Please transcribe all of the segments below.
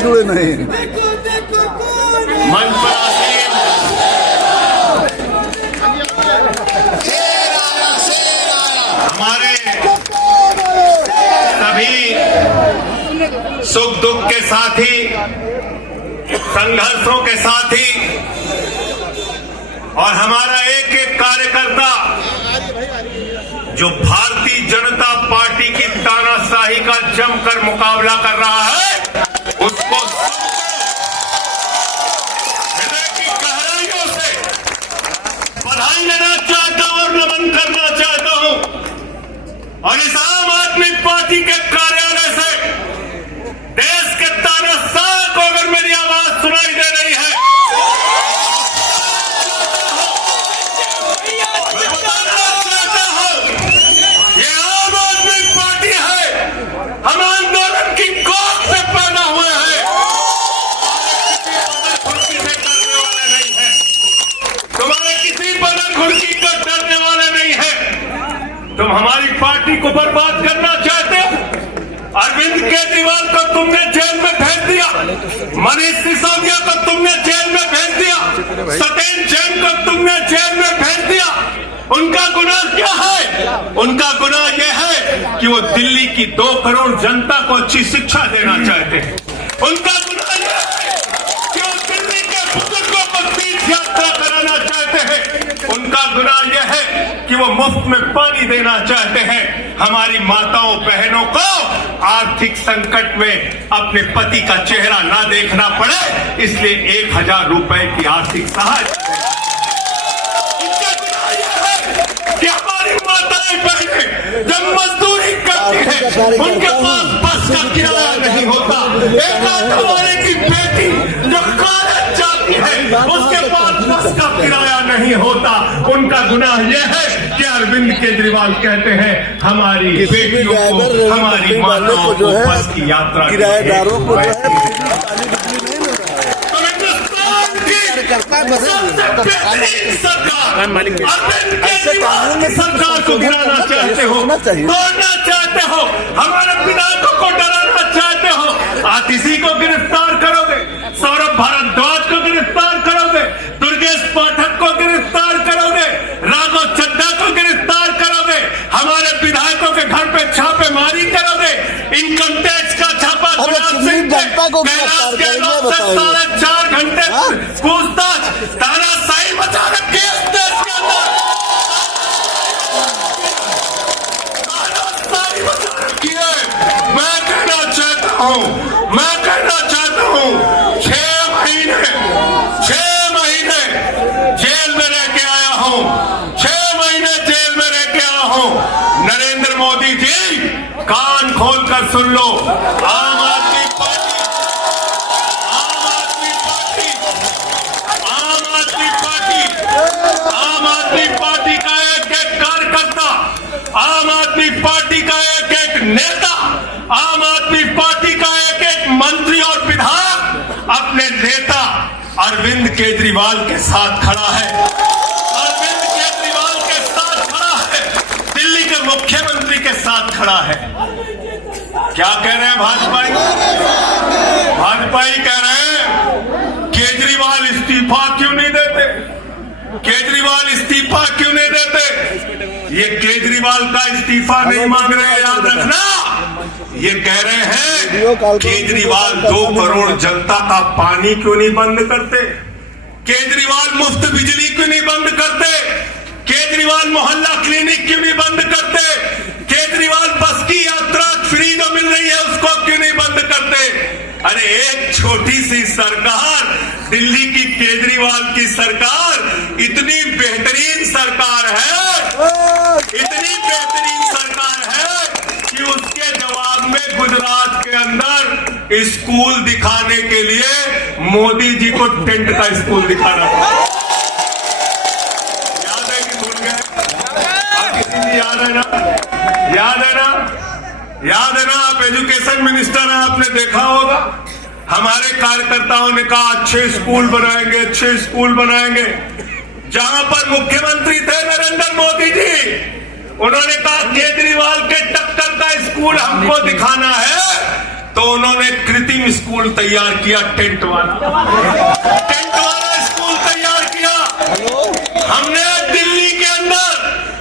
जुड़े नहीं। मंच पर हमारे सभी सुख दुख के साथी, संघर्षों के साथी और हमारा एक एक कार्यकर्ता जो भारतीय जनता पार्टी की तानाशाही का जमकर मुकाबला कर रहा है, उसको हृदय की गहराइयों से बधाई देना चाहता हूं और नमन करना चाहता हूं। और इस आम आदमी पार्टी के कार्यालय से देश के तानाशाह को अगर मेरी आवाज सुनाई दे रही है, हम आंदोलन की कोख से पैदा हुए हैं, खुर्ची से डरने वाले नहीं हैं, तुम्हारे किसी बदन खुर्ची को डरने वाले नहीं हैं। तुम हमारी पार्टी को बर्बाद करना चाहते हो। अरविंद केजरीवाल को तुमने जेल में भेज दिया, मनीष सिसोदिया को तुमने जेल में भेज दिया, सत्येंद्र जैन को तुमने जेल में भेज दिया। उनका गुनाह क्या है? उनका गुनाह यह है कि वो दिल्ली की 2 करोड़ जनता को अच्छी शिक्षा देना चाहते हैं। उनका गुनाह यह है कि वो दिल्ली के बुजुर्गों को तीर्थ यात्रा कराना चाहते हैं। उनका गुनाह यह है कि वो मुफ्त में पानी देना चाहते हैं। हमारी माताओं बहनों को आर्थिक संकट में अपने पति का चेहरा ना देखना पड़े, इसलिए 1000 रुपए की आर्थिक सहायता कि हमारी माताएं बहनें जब मजदूरी करती है, उनके पास बस का किराया नहीं होता। एक हमारे की बेटी जो कॉलेज जाती है, उसके पास बस का किराया नहीं होता। उनका गुनाह यह है कि अरविंद केजरीवाल कहते हैं हमारी बेटियों को, हमारी माताओं को बस की यात्रा, किराएदारों को जो है सरकार को गिराना चाहते हो, तोड़ना चाहते हो, हमारे विधायकों को डराना चाहते हो। आतिशी को गिरफ्तार करोगे, सौरभ भारद्वाज को गिरफ्तार करोगे, दुर्गेश पाठक को गिरफ्तार करोगे, राघव चड्ढा को गिरफ्तार करोगे, हमारे विधायकों के घर पे छापेमारी करोगे, इनकम टैक्स का छापा जनता को गिरफ्तार करेंगे, बताइए। 4 घंटे पूछताछ, तानाशाही मचा रखी है इस देश के अंदर, तानाशाही मचा रखी है। मैं कहना चाहता हूं 6 महीने जेल में रह के आया हूं, 6 महीने जेल में रह के आया हूं। नरेंद्र मोदी जी, कान खोल कर सुन लो, आम आदमी पार्टी का एक एक कार्यकर्ता, आम आदमी पार्टी का एक एक नेता, आम आदमी पार्टी का एक एक मंत्री और विधायक अपने नेता अरविंद केजरीवाल के साथ खड़ा है। अरविंद केजरीवाल के साथ खड़ा है, दिल्ली के मुख्यमंत्री के साथ खड़ा है। क्या कह रहे हैं भाजपाई? भाजपाई कह रहे हैं केजरीवाल इस्तीफा क्यों नहीं देते, केजरीवाल इस्तीफा क्यों नहीं देते। ये केजरीवाल का इस्तीफा नहीं मांग रहे हैं, याद रखना। ये कह रहे हैं केजरीवाल 2 करोड़ जनता का पानी क्यों नहीं बंद करते, केजरीवाल मुफ्त बिजली क्यों नहीं बंद करते, केजरीवाल मोहल्ला क्लिनिक क्यों नहीं बंद करते, केजरीवाल बस की यात्रा फ्री जो मिल रही है उसको क्यों नहीं बंद करते। अरे एक छोटी सी सरकार, दिल्ली की केजरीवाल की सरकार इतनी बेहतरीन सरकार है, इतनी बेहतरीन सरकार है कि उसके जवाब में गुजरात के अंदर स्कूल दिखाने के लिए मोदी जी को टेंट का स्कूल दिखाना था। याद है कि भूल गए? किसी ने याद है ना? याद है ना? याद है ना? आप एजुकेशन मिनिस्टर हैं, आपने देखा होगा हमारे कार्यकर्ताओं ने कहा अच्छे स्कूल बनाएंगे, अच्छे स्कूल बनाएंगे। जहां पर मुख्यमंत्री थे नरेंद्र मोदी जी, उन्होंने कहा केजरीवाल के टक्कर का स्कूल हमको दिखाना है तो तो उन्होंने कृत्रिम स्कूल तैयार किया, टेंट वाला स्कूल तैयार किया। हमने दिल्ली के अंदर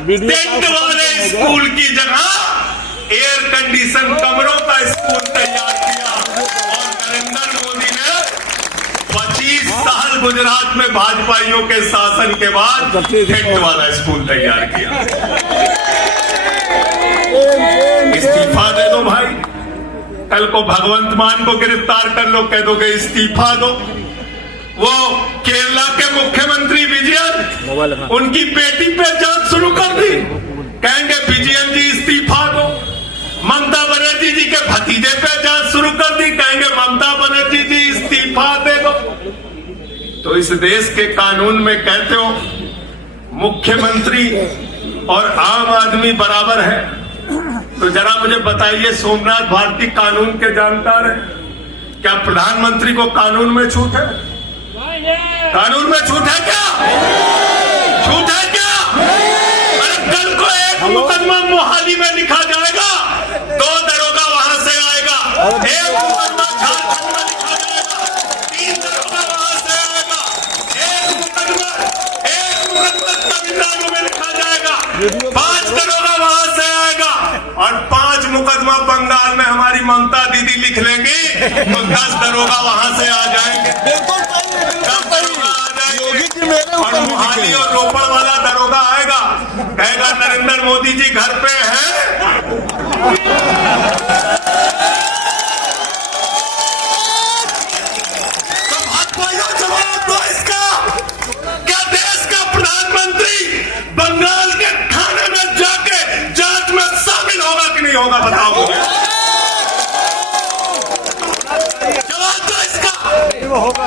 टेंट वाले स्कूल की जगह एयर कंडीशन कमरों का स्कूल तैयार किया। और नरेंद्र मोदी ने 25 साल गुजरात में भाजपाइयों के शासन के बाद टेंट वाला स्कूल तैयार किया। इस्तीफा दे दो भाई, कल को भगवंत मान को गिरफ्तार कर लो, कह दोगे इस्तीफा दो। वो केरला के मुख्यमंत्री विजयन, उनकी बेटी पे जांच शुरू कर दी, कहेंगे विजयन जी इस्तीफा दो। ममता बनर्जी जी के भतीजे पे जांच शुरू कर दी, कहेंगे ममता बनर्जी जी इस्तीफा दे दो। तो इस देश के कानून में कहते हो मुख्यमंत्री और आम आदमी बराबर है, तो जरा मुझे बताइए, सोमनाथ भारती कानून के जानकार है, क्या प्रधानमंत्री को कानून में छूट है? कानून में छूट है क्या? छूट है क्या? अरे कल को एक मुकदमा मोहाली में लिखा जाएगा, 2 दरोगा वहां से आएगा, एक मुकदमा झारखंड में लिखा जाएगा, 3 दरोगा वहां से आएगा, एक मुकदमा तमिलनाडु में लिखा जाएगा, 5 दरोगा वहां से आएगा, और 5 मुकदमा बंगाल में हमारी ममता दीदी लिख लेंगी, तो 10 दरोगा वहां से आ जाएंगे, 10 दरोगा आ जाएंगे। और मोहाली और रोपड़ वाला दरोगा आएगा, कहेगा नरेंद्र मोदी जी घर पे हैं। तो भाजपाइयों जवाब दो इसका, क्या देश का प्रधानमंत्री बंगाल के थाने में जाके जांच में शामिल होगा कि नहीं होगा? बताओ मुझे, जवाब दो इसका।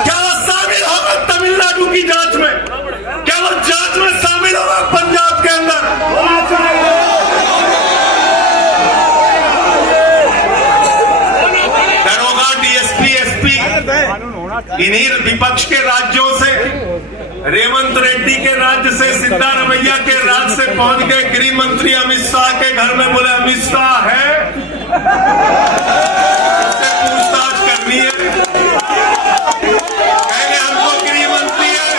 क्या वो शामिल होगा तमिलनाडु की जांच में? क्या वो जांच में शामिल होगा पंजाब के अंदर? दरोगा, डीएसपी, एसपी, इन्हीं विपक्ष के राज्यों से, रेवंत रेड्डी के राज्य से, सिद्धारमैया के राज्य से पहुंच गए गृह मंत्री अमित शाह के घर में, बोले अमित शाह है, उससे पूछताछ करनी है, कहेंगे हमको गृह मंत्री है।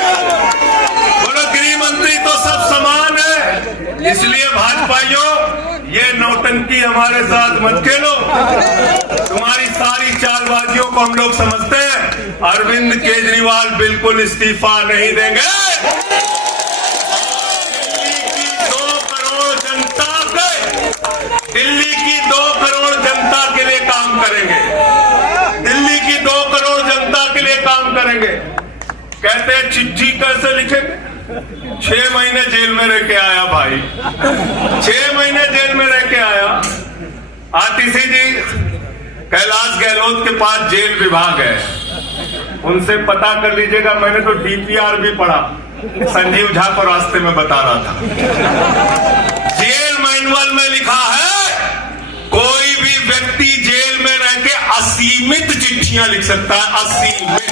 बोलो गृह मंत्री तो सब समान है, इसलिए भाजपाइयों ये नौटंकी हमारे साथ मत खेलो। तुम्हारी सारी चालबाजियों को हम लोग समझते हैं। अरविंद केजरीवाल बिल्कुल इस्तीफा नहीं देंगे। दिल्ली की 2 करोड़ जनता के लिए काम करेंगे, दिल्ली की 2 करोड़ जनता के लिए काम करेंगे। कहते हैं चिट्ठी कैसे लिखेंगे? 6 महीने जेल में रह के आया भाई, 6 महीने जेल में रह के आया। आतिशी जी, कैलाश गहलोत के पास जेल विभाग है, उनसे पता कर लीजिएगा। मैंने तो डीपीआर भी पढ़ा, संजीव झा को रास्ते में बता रहा था। जेल मैनुअल में लिखा है कोई भी व्यक्ति जेल में रह के असीमित चिट्ठियां लिख सकता है, असीमित।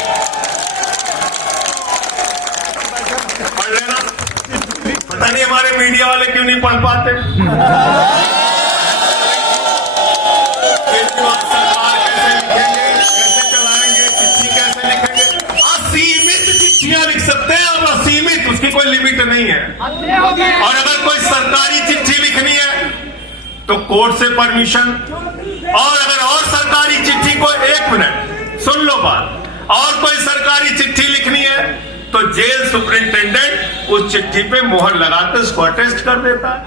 पढ़ लेना। पता नहीं हमारे मीडिया वाले क्यों नहीं पढ़ पाते। केजरीवाल सरकार कैसे लिखेंगे, कैसे चलाएंगे, चिट्ठी कैसे लिखेंगे? असीमित चिट्ठियां लिख सकते हैं, और असीमित, उसकी कोई लिमिट नहीं है। और अगर कोई सरकारी चिट्ठी लिखनी है तो कोर्ट से परमिशन, और अगर और सरकारी चिट्ठी को, 1 मिनट सुन लो बात, और कोई सरकारी चिट्ठी लिखनी है तो जेल सुपरिंटेंडेंट उस चिट्ठी पे मोहर लगाकर उसको अटेस्ट कर देता है,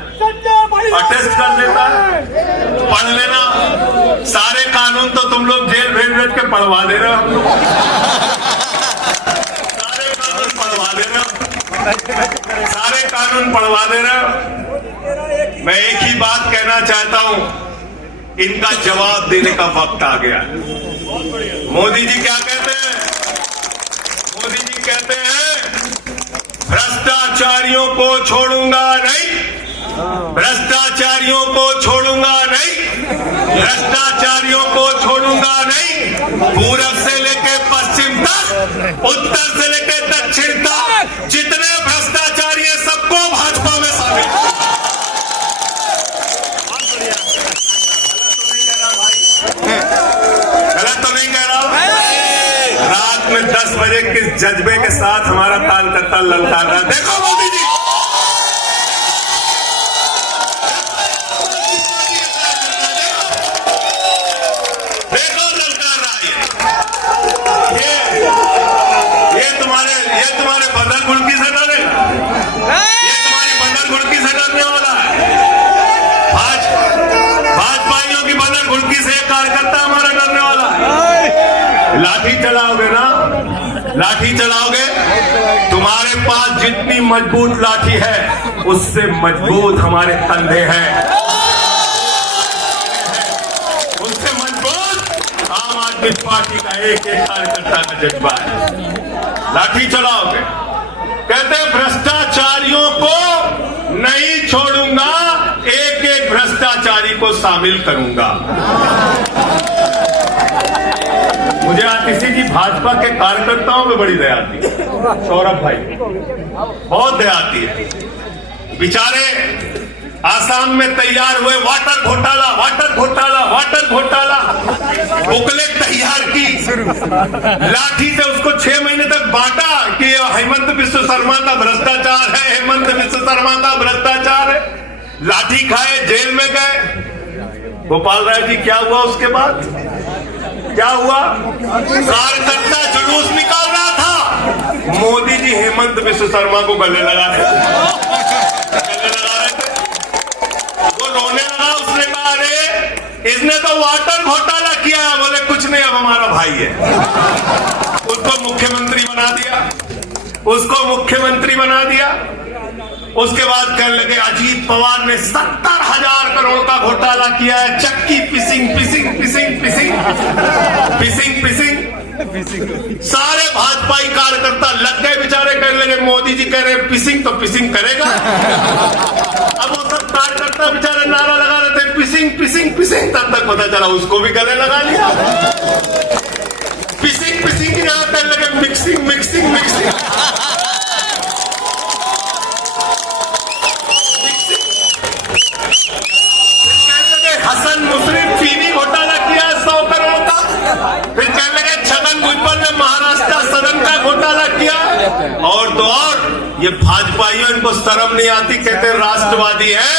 अटेस्ट कर देता है। पढ़ लेना। सारे कानून तो तुम लोग जेल भेज भेज के पढ़वा दे रहे हो, सारे कानून पढ़वा दे रहे हो, सारे कानून पढ़वा दे रहे हो। मैं एक ही बात कहना चाहता हूं, इनका जवाब देने का वक्त आ गया। मोदी जी क्या कहते हैं? मोदी जी कहते हैं भ्रष्टाचारियों को छोड़ूंगा नहीं, भ्रष्टाचारियों को छोड़ूंगा नहीं, भ्रष्टाचारियों को छोड़ूंगा नहीं। पूरब से लेके पश्चिम तक, उत्तर से लेके दक्षिण तक जितने भ्रष्टाचारी हैं सबको भाजपा में शामिल। में 10 बजे किस जज्बे के साथ हमारा ताल करता ललकार रहा। देखो मोदी जी, देखो ललकार रहा ये तुम्हारे बदन गुड़की से डरेगा, ये तुम्हारी बदन गुड़की से डरने वाला है। भाजपाइयों की बदन गुड़की से एक कार्यकर्ता हमारा डरने वाला है। लाठी चलाओगे ना, लाठी चलाओगे, तुम्हारे पास जितनी मजबूत लाठी है उससे मजबूत हमारे कंधे हैं, उससे मजबूत आम आदमी पार्टी का एक एक कार्यकर्ता का जज्बा है। लाठी चलाओगे, कहते हैं भ्रष्टाचारियों को नहीं छोड़ूंगा, एक एक भ्रष्टाचारी को शामिल करूंगा। मुझे आतिशी जी भाजपा के कार्यकर्ताओं में बड़ी दया आती है, सौरभ भाई बहुत दया आती है। बेचारे आसाम में तैयार हुए वाटर घोटाला, वाटर घोटाला, वाटर घोटाला, बुकलेट तैयार की, लाठी से उसको 6 महीने तक बांटा कि हेमंत बिस्व शर्मा का भ्रष्टाचार है, हेमंत बिस्व शर्मा का भ्रष्टाचार है। लाठी खाए, जेल में गए। गोपाल राय जी क्या हुआ उसके बाद, क्या हुआ? कार्यकर्ता जुलूस निकाल रहा था, मोदी जी हेमंत बिस्व शर्मा को गले लगा रहे थे, वो रोने लगा। उसने कहा अरे इसने तो वाटर घोटाला किया है। बोले कुछ नहीं, अब हमारा भाई है। उसको मुख्यमंत्री बना दिया, उसको मुख्यमंत्री बना दिया। उसके बाद कहने लगे अजीत पवार ने 70,000 करोड़ का घोटाला किया है, चक्की पिसिंग पिसिंग पिसिंग पिसिंग पिसिंग पिसिंग। सारे भाजपाई कार्यकर्ता लग गए बेचारे, कहने लगे मोदी जी कह रहे पिसिंग तो पिसिंग करेगा। अब वो सब कार्यकर्ता बेचारे नारा लगा रहे थे पिसिंग पिसिंग पिसिंग, तब तक पता चला उसको भी गले लगा लिया। पिसिंग पिसिंग की जगह कहने लगे mixing mixing mixing. Hasan Mushrif चीनी घोटाला किया 100 करोड़ का। फिर कहने लगे छगन भुजबल ने महाराष्ट्र सदन का घोटाला किया। और तो और ये भाजपाइयों, इनको शर्म नहीं आती, कहते राष्ट्रवादी है,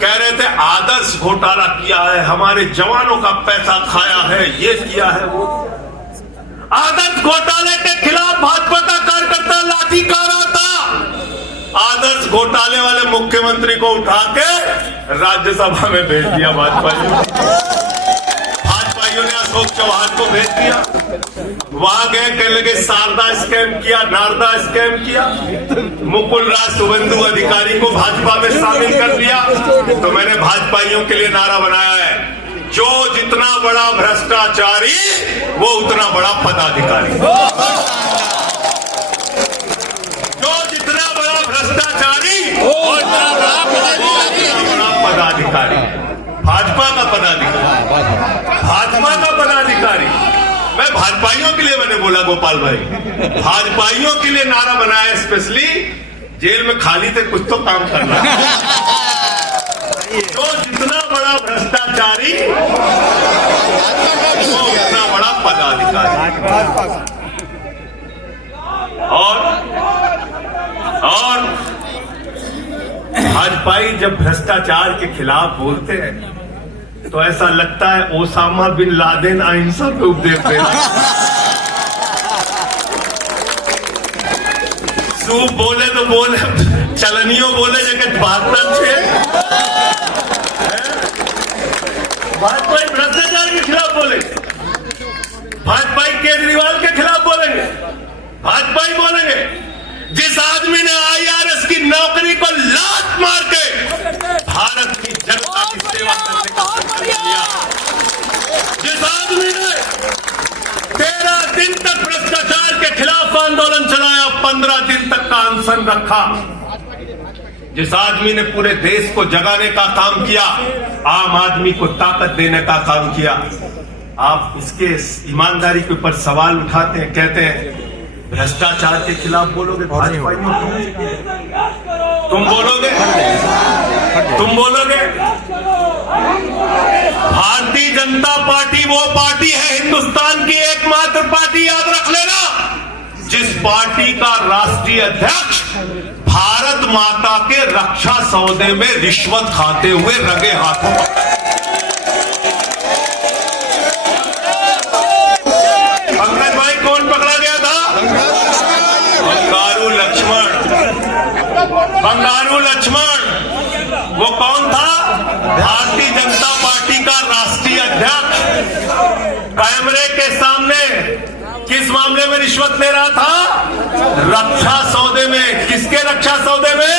कह रहे थे आदर्श घोटाला किया है, हमारे जवानों का पैसा खाया है, ये किया है वो। आदर्श घोटाले के खिलाफ भाजपा का कार्यकर्ता लाठी खा रहा था। आदर्श घोटाले वाले मुख्यमंत्री को उठा के राज्यसभा में भेज दिया भाजपाइयों। भाजपाइयों ने अशोक चौहान को भेज दिया, वहां गए, कहने लगे शारदा स्कैम किया, नारदा स्कैम किया। मुकुल राज शुभेंदु अधिकारी को भाजपा में शामिल कर दिया। तो मैंने भाजपाइयों के लिए नारा बनाया है, जो जितना बड़ा भ्रष्टाचारी वो उतना बड़ा पदाधिकारी, जो जितना बड़ा भ्रष्टाचारी वो उतना बड़ा पदाधिकारी, भाजपा का पदाधिकारी, भाजपा का पदाधिकारी। मैं भाजपाइयों के लिए मैंने बोला गोपाल भाई, भाजपाइयों के लिए नारा बनाया स्पेशली, जेल में खाली थे कुछ तो काम करना। जो जितना बड़ा भ्रष्टाचारी वो उतना बड़ा पदाधिकारी। और भाजपाई जब भ्रष्टाचार के खिलाफ बोलते हैं तो ऐसा लगता है ओसामा बिन लादेन अहिंसा पे उपदेश दे रहा है। सूप बोले तो बोले, चलनियों बोले जगह 72 छे। भाजपाई भ्रष्टाचार के खिलाफ बोलेंगे, भाजपाई केजरीवाल के खिलाफ बोलेंगे, भाजपाई बोलेंगे जिस आदमी ने IRS की नौकरी को लात मार के भारत की जनता की सेवा करने का संकल्प लिया, जिस आदमी ने 13 दिन तक भ्रष्टाचार के खिलाफ आंदोलन चलाया, 15 दिन तक का अनशन रखा, जिस आदमी ने पूरे देश को जगाने का काम किया, आम आदमी को ताकत देने का काम किया, आप उसके ईमानदारी के ऊपर सवाल उठाते हैं, कहते हैं भ्रष्टाचार के खिलाफ बोलोगे भाजपाइयों, तुम बोलोगे, तुम बोलोगे। भारतीय जनता पार्टी वो पार्टी है हिंदुस्तान की एकमात्र पार्टी, याद रख लेना, पार्टी का राष्ट्रीय अध्यक्ष भारत माता के रक्षा सौदे में रिश्वत खाते हुए रंगे हाथों पंकज भाई कौन पकड़ा गया था? बंगारू लक्ष्मण। वो कौन था? भारतीय जनता पार्टी का राष्ट्रीय अध्यक्ष। कैमरे के सामने किस मामले में रिश्वत ले रहा था? रक्षा सौदे में। किसके रक्षा सौदे में?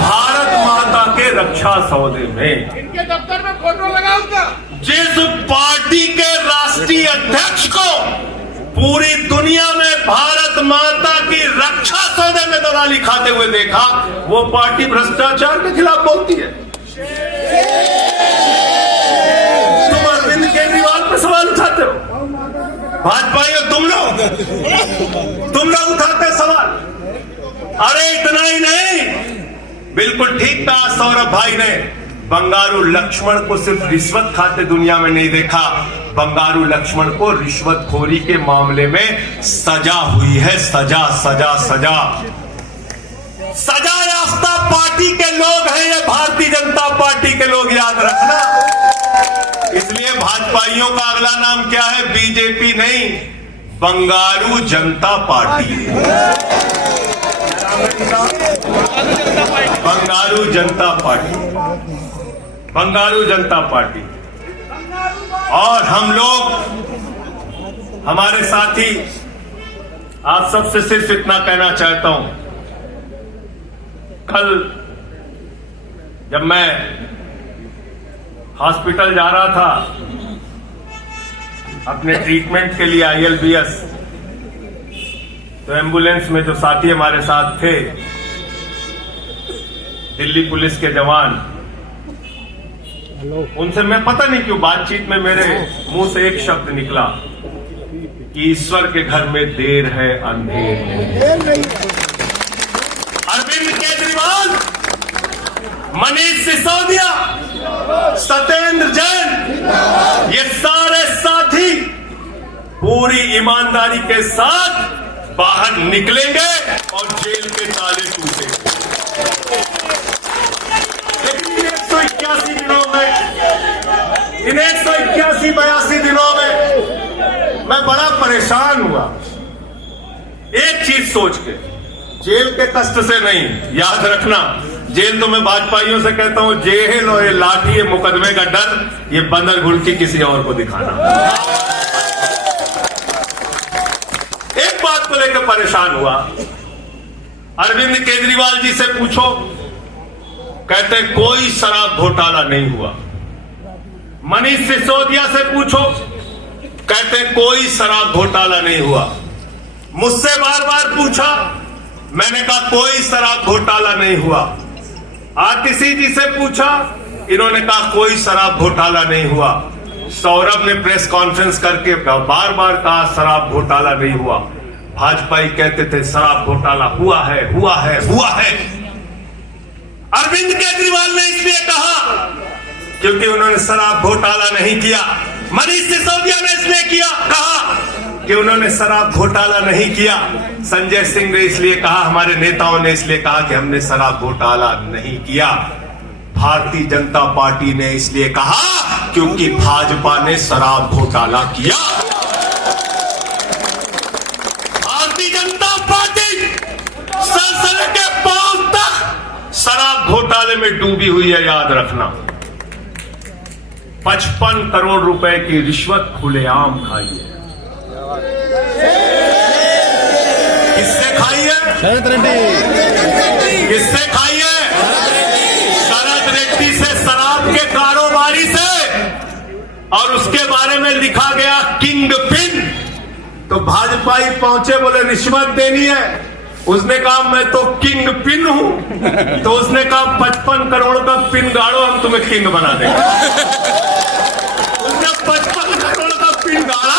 भारत माता के रक्षा सौदे में। इनके दफ्तर में फोटो लगा उनका। जिस पार्टी के राष्ट्रीय अध्यक्ष को पूरी दुनिया में भारत माता की रक्षा सौदे में दलाली खाते हुए देखा, वो पार्टी भ्रष्टाचार के खिलाफ बोलती है। तुम अरविंद केजरीवाल पर सवाल उठाते हो, भाजपाइयों तुम लोग उठाते सवाल। अरे इतना ही नहीं, बिल्कुल ठीक था सौरभ भाई ने, बंगारू लक्ष्मण को सिर्फ रिश्वत खाते दुनिया में नहीं देखा, बंगारू लक्ष्मण को रिश्वतखोरी के मामले में सजा हुई है। सजा याफ्ता पार्टी के लोग हैं ये भारतीय जनता पार्टी के लोग, याद रखना। इसलिए भाजपाइयों का अगला नाम क्या है? बीजेपी नहीं, बंगारू जनता पार्टी। बंगारू जनता पार्टी। और हम लोग, हमारे साथी, आप सबसे सिर्फ इतना कहना चाहता हूं, कल जब मैं हॉस्पिटल जा रहा था अपने ट्रीटमेंट के लिए ILBS, तो एम्बुलेंस में जो साथी हमारे साथ थे, दिल्ली पुलिस के जवान, उनसे मैं पता नहीं क्यों बातचीत में मेरे मुंह से एक शब्द निकला कि ईश्वर के घर में देर है अंधेर नहीं। अरविंद केजरीवाल, मनीष सिसोदिया, सत्येंद्र जैन, ये सारे साथी पूरी ईमानदारी के साथ बाहर निकलेंगे और जेल के ताले टूटेंगे। लेकिन इन 181 दिनों में, इन 181-82 दिनों में मैं बड़ा परेशान हुआ एक चीज सोच के, जेल के कष्ट से नहीं, याद रखना, जेल तो मैं भाजपाइयों से कहता हूं, जेल और ये लाठी, ये मुकदमे का डर, ये बंदर घुड़की किसी और को दिखाना। एक बात को लेकर परेशान हुआ, अरविंद केजरीवाल जी से पूछो, कहते कोई शराब घोटाला नहीं हुआ। मनीष सिसोदिया से पूछो, कहते कोई शराब घोटाला नहीं हुआ। मुझसे बार बार पूछा, मैंने कहा कोई शराब घोटाला नहीं हुआ। आतिशी जी से पूछा, इन्होंने कहा कोई शराब घोटाला नहीं हुआ। सौरभ ने प्रेस कॉन्फ्रेंस करके बार बार कहा शराब घोटाला नहीं हुआ। भाजपाई कहते थे शराब घोटाला हुआ है, हुआ है, हुआ है। अरविंद केजरीवाल ने इसलिए कहा क्योंकि उन्होंने शराब घोटाला नहीं किया। मनीष सिसोदिया ने इसलिए कहा कि उन्होंने शराब घोटाला नहीं किया। संजय सिंह ने इसलिए कहा, हमारे नेताओं ने इसलिए कहा कि हमने शराब घोटाला नहीं किया। भारतीय जनता पार्टी ने इसलिए कहा क्योंकि भाजपा ने शराब घोटाला किया। भारतीय जनता पार्टी संसद के पांव तक शराब घोटाले में डूबी हुई है, याद रखना। 55 करोड़ रुपए की रिश्वत खुलेआम खाई है। किससे खाई है? शरद रेड्डी। किससे खाई है? शरद रेड्डी से, शराब के कारोबारी से। और उसके बारे में लिखा गया किंग पिन। तो भाजपाई पहुंचे, बोले रिश्वत देनी है। उसने कहा मैं तो किंग पिन हूं। तो उसने कहा 55 करोड़ का पिन गाड़ो, हम तुम्हें किंग बना देंगे। उसने 55 करोड़ का पिन गाड़ा।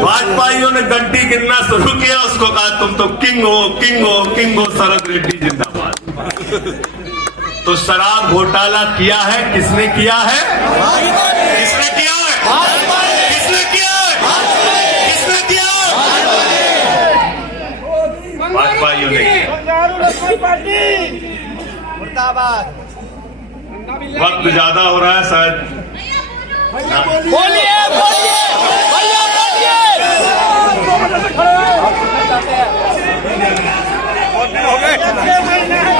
भाजपाइयों ने घंटी गिनना शुरू किया, उसको कहा तुम तो किंग हो, किंग हो, किंग हो, शरद रेड्डी जिंदाबाद। तो शराब घोटाला किया है, किसने किया है? किसने किया है? किसने किया है? किसने किया है? वक्त ज्यादा हो रहा है शायद। बोलिए बोलिए भैया बोलिए।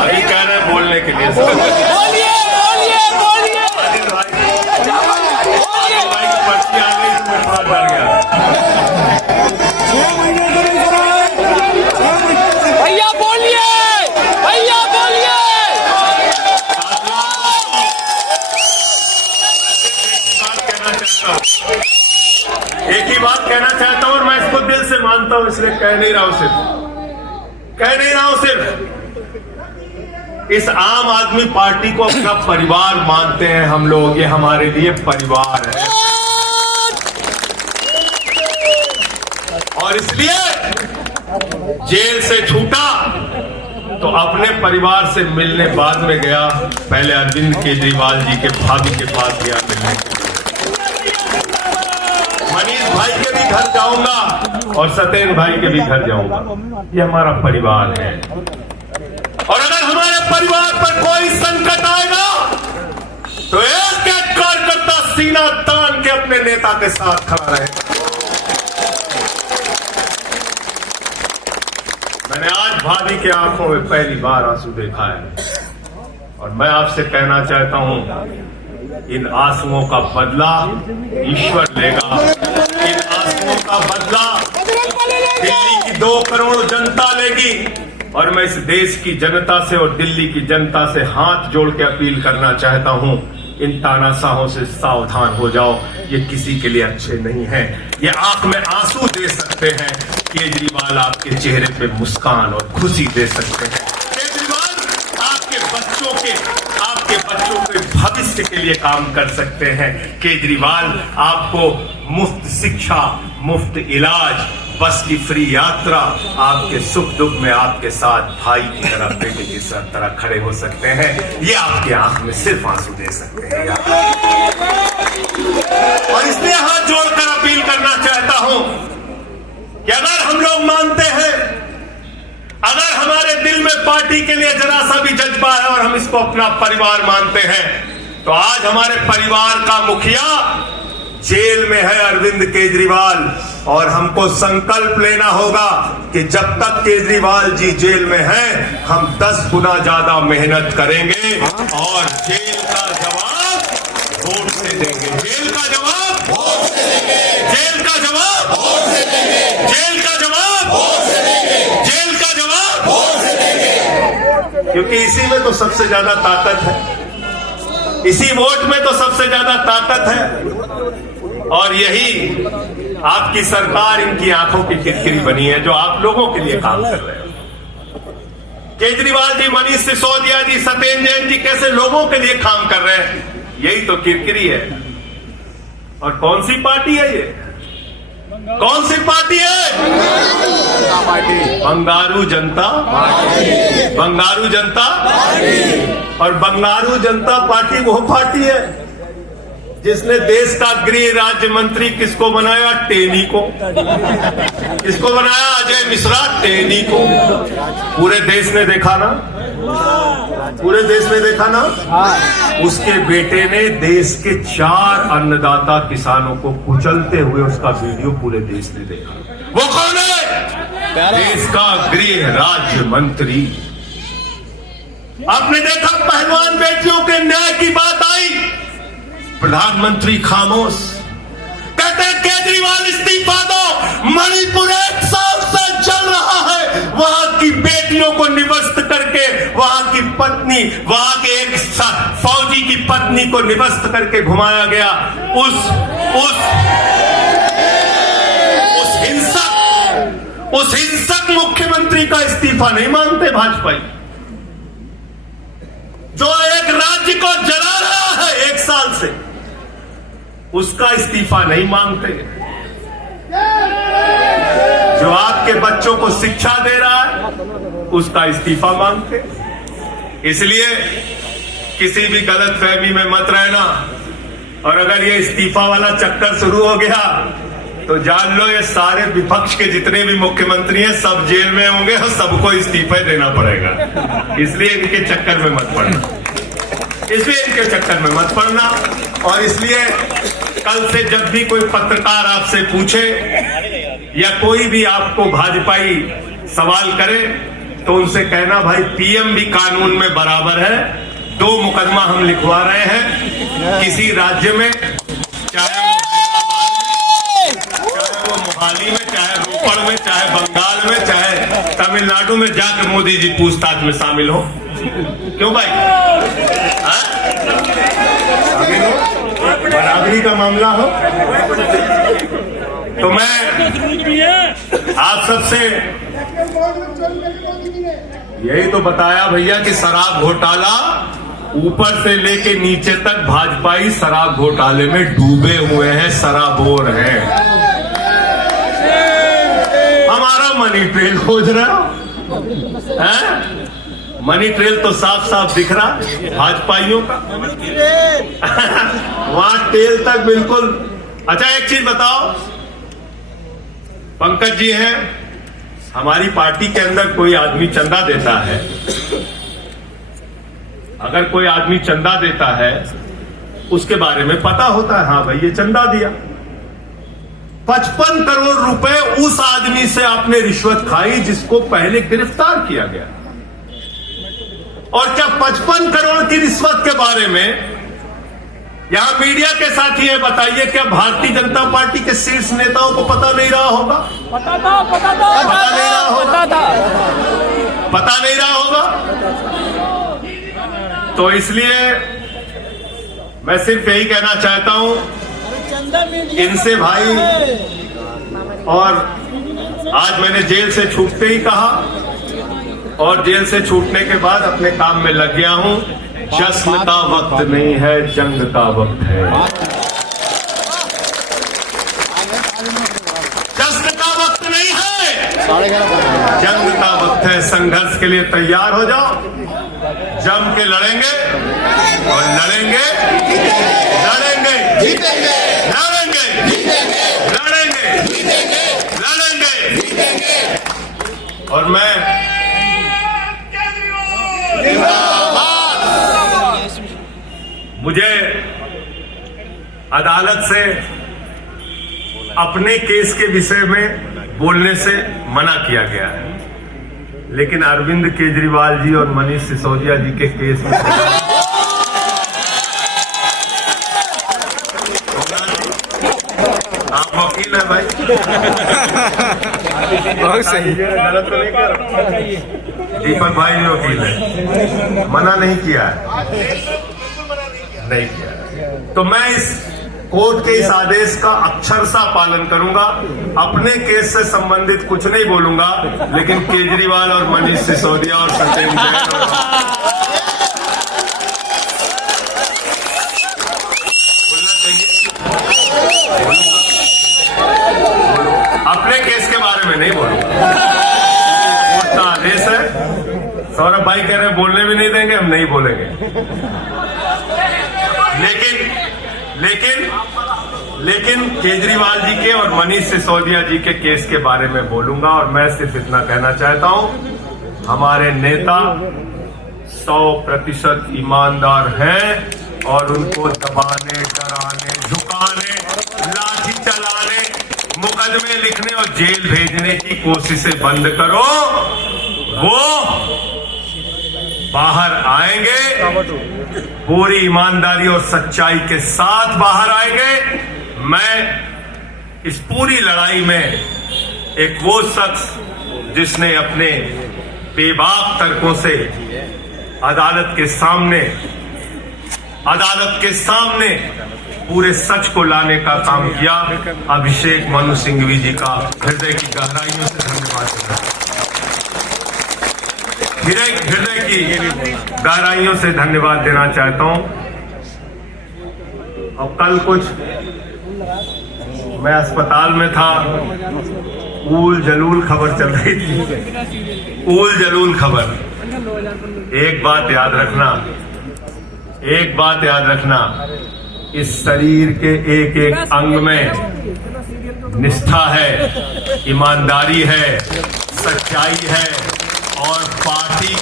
अभी कह रहे हैं बोलने के लिए। बोलिए बोलिए बोलिए आदिल भाई की पर्ची आ गई तो मैं थोड़ा डर गया। भैया बोलिए भैया बोलिए। एक ही बात कहना चाहता हूं और मैं इसको दिल से मानता हूं, इसलिए कह नहीं रहा हूं सिर्फ इस आम आदमी पार्टी को अपना परिवार मानते हैं हम लोग। ये हमारे लिए परिवार है और इसलिए जेल से छूटा तो अपने परिवार से मिलने बाद में गया। पहले अरविंद केजरीवाल जी के भाभी के पास गया मिलने के लिए। मनीष भाई के भी घर जाऊंगा और सत्येंद्र भाई के भी घर जाऊंगा। ये हमारा परिवार है और अगर हमारे परिवार पर कोई संकट आएगा तो एक एक कार्यकर्ता सीना तान के अपने नेता के साथ खड़ा रहेगा। मैंने आज भाभी के आंखों में पहली बार आंसू देखा है और मैं आपसे कहना चाहता हूं, इन आंसुओं का बदला ईश्वर लेगा। इन आंसुओं का बदला दिल्ली की 2 करोड़ जनता लेगी और मैं इस देश की जनता से और दिल्ली की जनता से हाथ जोड़ के अपील करना चाहता हूं, इन तानाशाहों से सावधान हो जाओ। ये किसी के लिए अच्छे नहीं हैं। ये आंख में आंसू दे सकते हैं, केजरीवाल आपके चेहरे पे मुस्कान और खुशी दे सकते हैं। केजरीवाल आपके बच्चों के भविष्य के लिए काम कर सकते हैं। केजरीवाल आपको मुफ्त शिक्षा, मुफ्त इलाज, बस की फ्री यात्रा, आपके सुख दुख में आपके साथ भाई की तरह, बेटे की तरह खड़े हो सकते हैं। ये आपके आंख में सिर्फ आंसू दे सकते हैं और इसलिए हाथ जोड़कर अपील करना चाहता हूं कि अगर हम लोग मानते हैं, अगर हमारे दिल में पार्टी के लिए जरा सा भी जज्बा है और हम इसको अपना परिवार मानते हैं, तो आज हमारे परिवार का मुखिया जेल में है, अरविंद केजरीवाल, और हमको संकल्प लेना होगा कि जब तक केजरीवाल जी जेल में हैं, हम 10 गुना ज्यादा मेहनत करेंगे और जेल का जवाब वोट से देंगे। जेल का जवाब वोट से देंगे। जेल का जवाब वोट से देंगे। जेल का जवाब वोट से देंगे। जेल का जवाब वोट से देंगे। क्योंकि इसी में तो सबसे ज्यादा ताकत है, इसी वोट में तो सबसे ज्यादा ताकत है और यही आपकी सरकार इनकी आंखों की किरकिरी बनी है, जो आप लोगों के लिए काम कर रहे हैं। केजरीवाल जी, मनीष सिसोदिया जी, सत्येंद्र जैन जी कैसे लोगों के लिए काम कर रहे हैं, यही तो किरकिरी है। और कौन सी पार्टी है ये? कौन सी पार्टी है? बंगारू जनता पार्टी। बंगारू जनता पार्टी। और बंगारू जनता पार्टी वो पार्टी है जिसने देश का गृह राज्य मंत्री किसको बनाया? टेनी को। किसको बनाया? अजय मिश्रा टेनी को। पूरे देश ने देखा ना, पूरे देश ने देखा ना। उसके बेटे ने देश के 4 अन्नदाता किसानों को कुचलते हुए उसका वीडियो पूरे देश ने देखा। वो कौन है? देश का गृह राज्य मंत्री। आपने देखा पहलवान बेटियों के न्याय की बात आई, प्रधानमंत्री खामोश। कहते केजरीवाल इस्तीफा दो। मणिपुर 1 साल से चल रहा है, वहां की बेटियों को निवस्त करके, वहां की पत्नी, वहां के एक फौजी की पत्नी को निवस्त करके घुमाया गया। उस हिंसक मुख्यमंत्री का इस्तीफा नहीं मांगते भाजपा, जो एक राज्य को जला रहा है 1 साल से, उसका इस्तीफा नहीं मांगते। जो आपके बच्चों को शिक्षा दे रहा है, उसका इस्तीफा मांगते। इसलिए किसी भी गलत फहमी में मत रहना, और अगर ये इस्तीफा वाला चक्कर शुरू हो गया तो जान लो ये सारे विपक्ष के जितने भी मुख्यमंत्री हैं सब जेल में होंगे और सबको इस्तीफे देना पड़ेगा। इसलिए इनके चक्कर में मत पड़ना, इसलिए इनके चक्कर में मत पड़ना। और इसलिए कल से जब भी कोई पत्रकार आपसे पूछे या कोई भी आपको भाजपाई सवाल करे तो उनसे कहना भाई पीएम भी कानून में बराबर है। 2 मुकदमा हम लिखवा रहे हैं किसी राज्य में, चाहे वो मोहाली में, चाहे रोपड़ में, चाहे बंगाल में, चाहे तमिलनाडु में, जाकर मोदी जी पूछताछ में शामिल हो। क्यों भाई? शामिल हो, बराबरी का मामला हो। तो मैं आप सबसे यही तो बताया भैया कि शराब घोटाला ऊपर से लेके नीचे तक भाजपाई शराब घोटाले में डूबे हुए हैं, सराबोर हैं। हमारा मनी ट्रेल खोज रहा है, मनी ट्रेल तो साफ साफ दिख रहा भाजपाइयों का। वहां टेल तक बिल्कुल। अच्छा एक चीज बताओ, पंकज जी हैं, हमारी पार्टी के अंदर कोई आदमी चंदा देता है, अगर कोई आदमी चंदा देता है उसके बारे में पता होता है, हाँ भाई ये चंदा दिया। 55 करोड़ रुपए उस आदमी से आपने रिश्वत खाई जिसको पहले गिरफ्तार किया गया। और क्या 55 करोड़ की रिश्वत के बारे में यहां मीडिया के साथी है, बताइए क्या भारतीय जनता पार्टी के शीर्ष नेताओं को पता नहीं रहा होगा? पता नहीं रहा होगा। तो इसलिए मैं सिर्फ यही कहना चाहता हूं इनसे भाई, और आज मैंने जेल से छूटते ही कहा और जेल से छूटने के बाद अपने काम में लग गया हूं। जश्न का वक्त नहीं है, जंग का वक्त है। जश्न का वक्त नहीं है, जंग का वक्त है। संघर्ष के लिए तैयार हो जाओ, जम के लड़ेंगे और लड़ेंगे, लड़ेंगे, लड़ेंगे, लड़ेंगे, लड़ेंगे। और मैं मुझे अदालत से अपने केस के विषय में बोलने से मना किया गया है, लेकिन अरविंद केजरीवाल जी और मनीष सिसोदिया जी के केस में आप वकील है भाई, बहुत सही, गलत तो नहीं कर। दीपक भाई भी वकील है, मना नहीं किया है, नहीं किया। तो मैं इस कोर्ट के इस आदेश का अक्षरशः पालन करूंगा। अपने केस से संबंधित कुछ नहीं बोलूंगा, लेकिन केजरीवाल और मनीष सिसोदिया और सत्येंद्र बोलना चाहिए, अपने केस के बारे में नहीं बोलूंगा। कोर्ट का आदेश है। सौरभ भाई कह रहे हैं बोलने भी नहीं देंगे, हम नहीं बोलेंगे। लेकिन केजरीवाल जी के और मनीष सिसोदिया जी के केस के बारे में बोलूंगा। और मैं सिर्फ इतना कहना चाहता हूं, हमारे नेता 100% ईमानदार हैं और उनको दबाने, डराने, झुकाने, लाठी चलाने, मुकदमे लिखने और जेल भेजने की कोशिशें बंद करो। वो बाहर आएंगे, पूरी ईमानदारी और सच्चाई के साथ बाहर आएंगे। मैं इस पूरी लड़ाई में एक वो शख्स जिसने अपने बेबाक तर्कों से अदालत के सामने पूरे सच को लाने का काम किया, अभिषेक मनु सिंघवी जी का हृदय की गहराइयों से धन्यवाद। हृदय की गहराइयों से धन्यवाद देना चाहता हूं। और कल कुछ मैं अस्पताल में था, ऊल जलूल खबर चल रही थी, ऊल जलूल खबर। एक बात याद रखना, इस शरीर के एक एक अंग में निष्ठा है, ईमानदारी है, सच्चाई है और पार्टी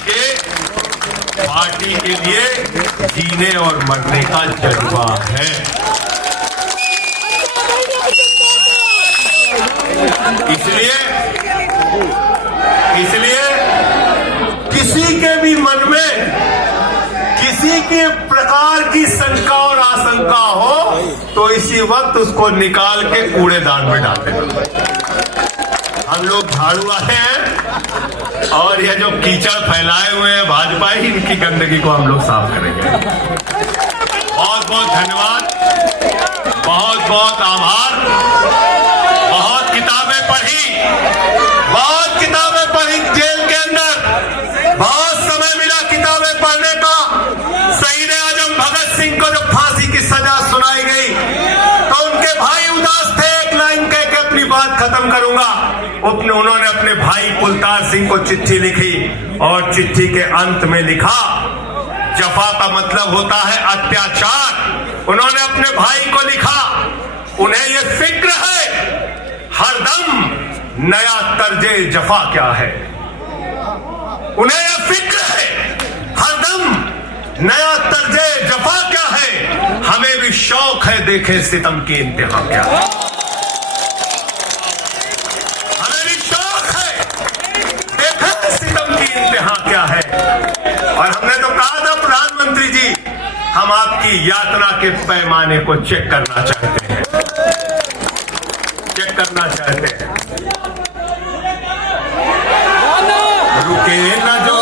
के लिए जीने और मरने का जज्बा है। इसलिए किसी के भी मन में किसी के प्रकार की शंका और आशंका हो तो इसी वक्त उसको निकाल के कूड़ेदान में डाल देना। हम लोग झाड़ू वाले हैं और ये जो कीचड़ फैलाए हुए हैं भाजपा ही, इनकी गंदगी को हम लोग साफ करेंगे। बहुत बहुत धन्यवाद, बहुत बहुत आभार। बहुत किताबें पढ़ी जेल के अंदर, बहुत समय मिला किताबें पढ़ने का। शहीद आजम भगत सिंह को जब फांसी की सजा सुनाई गई तो उनके भाई उदास थे। एक लाइन कह के अपनी बात खत्म करूंगा। उन्होंने अपने भाई कुलतार सिंह को चिट्ठी लिखी और चिट्ठी के अंत में लिखा, जफा का मतलब होता है अत्याचार। उन्होंने अपने भाई को लिखा, उन्हें यह फिक्र है हरदम नया तर्जे जफा क्या है। उन्हें यह फिक्र है हरदम नया तर्जे जफा क्या है। हमें भी शौक है देखें सितम की इंतहा क्या है। हमें भी शौक है देखें सितम की इंतहा क्या है। और हमने तो कहा था प्रधानमंत्री जी, हम आपकी यात्रा के पैमाने को चेक करना चाहते हैं, रुके न जो